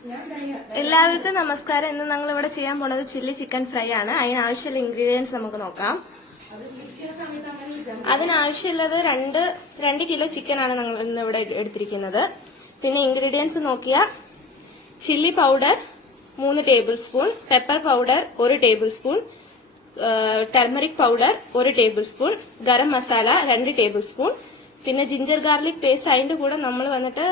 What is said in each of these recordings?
എല്ലാവർക്കും നമസ്കാരം. ഇന്ന് ഞങ്ങൾ ഇവിടെ ചെയ്യാൻ പോണത് ചില്ലി ചിക്കൻ ഫ്രൈ ആണ്. അതിനാവശ്യമുള്ള ഇൻഗ്രീഡിയൻസ് നമുക്ക് നോക്കാം. അതിനാവശ്യമുള്ളത് 2 കിലോ ചിക്കൻ ആണ് ഞങ്ങൾ ഇന്ന് ഇവിടെ എടുത്തിരിക്കുന്നത്. പിന്നെ ഇൻഗ്രീഡിയൻസ് നോക്കിയാൽ chilli powder 3 table spoon, pepper powder 1 table spoon, turmeric powder 1 table spoon, garam masala 2 table spoon, പിന്നെ ജിഞ്ചർ ഗാർലിക് പേസ്റ്റ് അതിന്റെ കൂടെ നമ്മൾ വന്നിട്ട്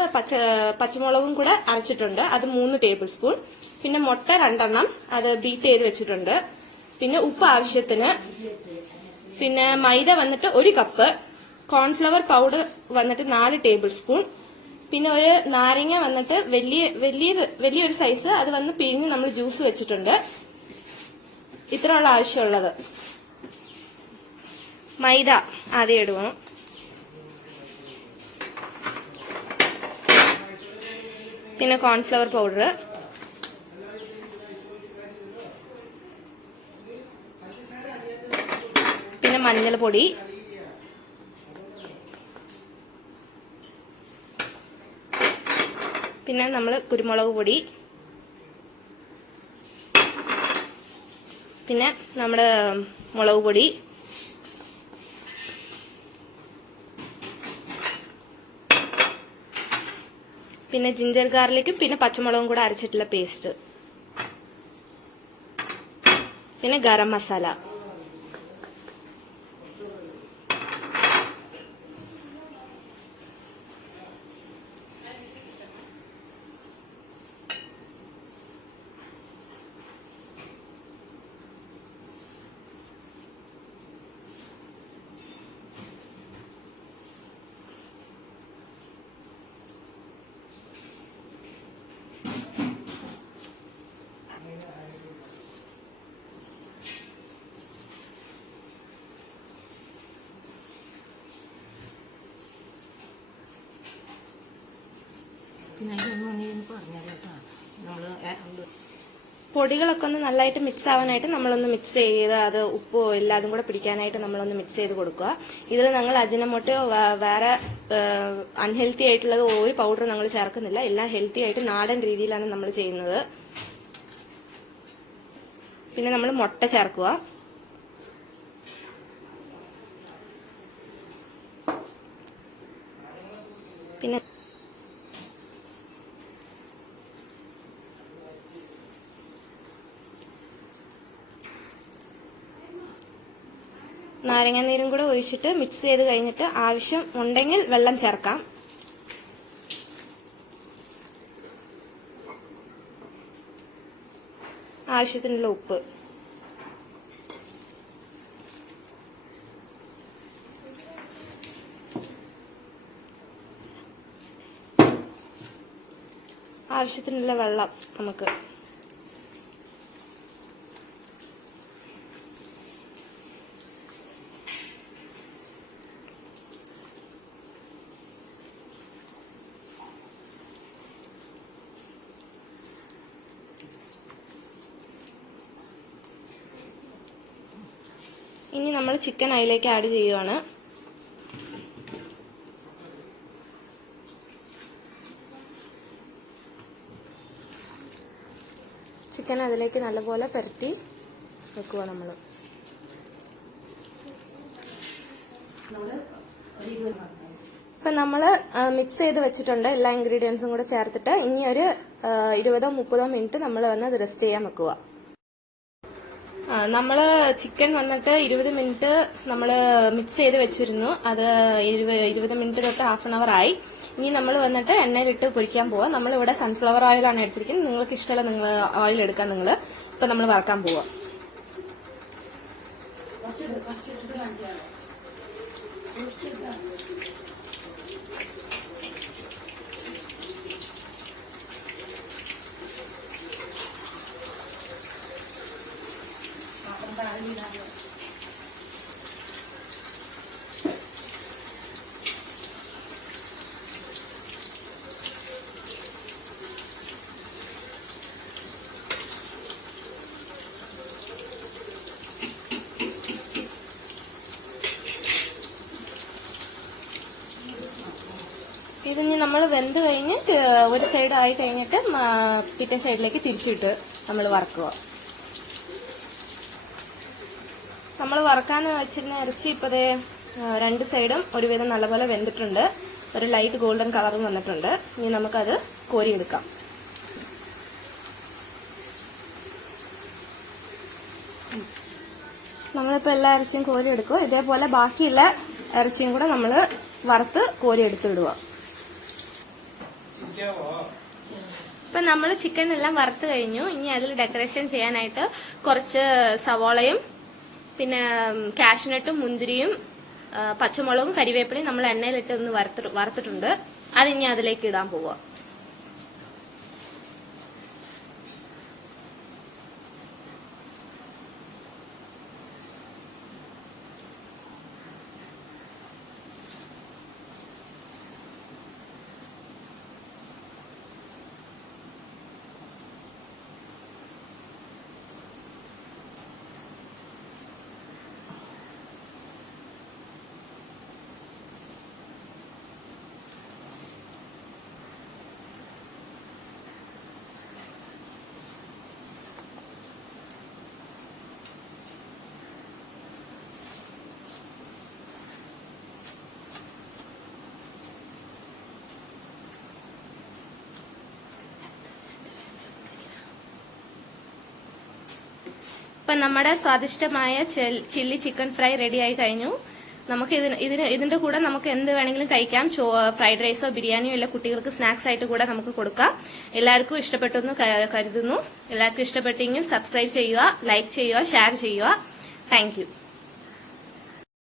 പച്ചമുളകും കൂടെ അരച്ചിട്ടുണ്ട്, അത് 3 ടേബിൾ സ്പൂൺ, പിന്നെ മുട്ട 2 എണ്ണം അത് ബീറ്റ് ചെയ്ത് വെച്ചിട്ടുണ്ട്, പിന്നെ ഉപ്പ് ആവശ്യത്തിന്, പിന്നെ മൈദ വന്നിട്ട് 1 കപ്പ്, കോൺഫ്ലവർ പൗഡർ വന്നിട്ട് 4 ടേബിൾ സ്പൂൺ, പിന്നെ ഒരു നാരങ്ങ വന്നിട്ട് വലിയൊരു സൈസ് അത് വന്ന് പിഴിഞ്ഞ് നമ്മൾ ജ്യൂസ് വെച്ചിട്ടുണ്ട്. ഇത്രയുള്ള ആവശ്യമുള്ളത്. മൈദ ആദ്യം ഇടുന്നു, പിന്നെ കോൺഫ്ലവർ പൗഡർ, പിന്നെ മഞ്ഞൾപ്പൊടി, പിന്നെ നമ്മൾ കുരുമുളക് പൊടി, പിന്നെ നമ്മുടെ മുളക് പൊടി, പിന്നെ ജിഞ്ചർ ഗാർലിക്കും പിന്നെ പച്ചമുളകും കൂടെ അരച്ചിട്ടുള്ള പേസ്റ്റ്, പിന്നെ ഗരം മസാല. പൊടികളൊക്കെ ഒന്ന് നല്ലതായിട്ട് മിക്സ് ആവാനായിട്ട് നമ്മളൊന്ന് മിക്സ് ചെയ്ത് അത് ഉപ്പോ എല്ലാതും കൂടെ പിടിക്കാനായിട്ട് നമ്മളൊന്ന് മിക്സ് ചെയ്ത് കൊടുക്കുക. ഇതിൽ ഞങ്ങൾ അജിനമോട്ടയോ വേറെ അൺഹെൽത്തി ആയിട്ടുള്ളത് ഒരു പൗഡർ ഞങ്ങൾ ചേർക്കുന്നില്ല. എല്ലാം ഹെൽത്തി ആയിട്ട് നാടൻ രീതിയിലാണ് നമ്മൾ ചെയ്യുന്നത്. പിന്നെ നമ്മൾ മുട്ട ചേർക്കുക, പിന്നെ നാരങ്ങാനീരും കൂടെ ഒഴിച്ചിട്ട് മിക്സ് ചെയ്ത് കഴിഞ്ഞിട്ട് ആവശ്യം ഉണ്ടെങ്കിൽ വെള്ളം ചേർക്കാം. ആവശ്യത്തിനുള്ള ഉപ്പ്, ആവശ്യത്തിനുള്ള വെള്ളം നമുക്ക്. ഇനി നമ്മൾ ചിക്കൻ അതിലേക്ക് ആഡ് ചെയ്യുവാണ്. ചിക്കൻ അതിലേക്ക് നല്ലപോലെ പുരട്ടി വെക്കുക. ഇപ്പൊ നമ്മള് മിക്സ് ചെയ്ത് വെച്ചിട്ടുണ്ട് എല്ലാ ഇൻഗ്രീഡിയൻസും കൂടെ ചേർത്തിട്ട്. ഇനി ഒരു 20-30 മിനിറ്റ് നമ്മൾ വന്ന് അത് റെസ്റ്റ് ചെയ്യാൻ വെക്കുക. നമ്മള് ചിക്കൻ വന്നിട്ട് 20 മിനിറ്റ് നമ്മള് മിക്സ് ചെയ്ത് വെച്ചിരുന്നു. അത് 20 മിനിറ്റ് തൊട്ട് ഹാഫ് ആൻ അവർ ആയി. ഇനി നമ്മൾ വന്നിട്ട് എണ്ണയിലിട്ട് പൊരിക്കാൻ പോവാം. നമ്മളിവിടെ സൺഫ്ലവർ ഓയിലാണ് എടുത്തിരിക്കുന്നത്. നിങ്ങൾക്ക് ഇഷ്ടമല്ല നിങ്ങൾ ഓയിൽ എടുക്കാൻ. ഇപ്പൊ നമ്മൾ വറക്കാൻ പോവാം. ഇതിനി നമ്മൾ വെന്ത് കഴിഞ്ഞ് ഒരു സൈഡ് ആയി കഴിഞ്ഞിട്ട് പിറ്റേ സൈഡിലേക്ക് തിരിച്ചിട്ട് നമ്മൾ വറക്കുക. നമ്മൾ വറക്കാൻ വെച്ചിരുന്ന ഇറച്ചി ഇപ്പതേ രണ്ട് സൈഡും ഒരുവിധം നല്ലപോലെ വെന്തിട്ടുണ്ട്. ഒരു ലൈറ്റ് ഗോൾഡൻ കളറും വന്നിട്ടുണ്ട്. ഇനി നമുക്കത് കോരിയെടുക്കാം. നമ്മളിപ്പോൾ എല്ലാ ഇറച്ചിയും കോരിയെടുക്കുക. ഇതേപോലെ ബാക്കിയുള്ള ഇറച്ചിയും കൂടെ നമ്മൾ വറുത്ത് കോരിയെടുത്ത് വിടുക. ഇപ്പൊ നമ്മൾ ചിക്കൻ എല്ലാം വറുത്ത് കഴിഞ്ഞു. ഇനി അതിൽ ഡെക്കറേഷൻ ചെയ്യാനായിട്ട് കുറച്ച് സവോളയും പിന്നെ കാഷ്നട്ടും മുന്തിരിയും പച്ചമുളകും കരിവേപ്പിലയും നമ്മൾ എണ്ണയിലിട്ട് ഒന്ന് വറുത്തിട്ടുണ്ട്. അതിനി അതിലേക്ക് ഇടാൻ പോവുക. ഇപ്പൊ നമ്മുടെ സ്വാദിഷ്ടമായ ചില്ലി ചിക്കൻ ഫ്രൈ റെഡി ആയി കഴിഞ്ഞു. നമുക്ക് ഇതിന്റെ കൂടെ നമുക്ക് എന്ത് വേണമെങ്കിലും കഴിക്കാം. ഫ്രൈഡ് റൈസോ ബിരിയാണിയോ ഇല്ല, കുട്ടികൾക്ക് സ്നാക്സ് ആയിട്ട് കൂടെ നമുക്ക് കൊടുക്കാം. എല്ലാവർക്കും ഇഷ്ടപ്പെട്ടെന്ന് കരുതുന്നു. എല്ലാവർക്കും ഇഷ്ടപ്പെട്ടെങ്കിൽ സബ്സ്ക്രൈബ് ചെയ്യുക, ലൈക്ക് ചെയ്യുക, ഷെയർ ചെയ്യുക. Thank you.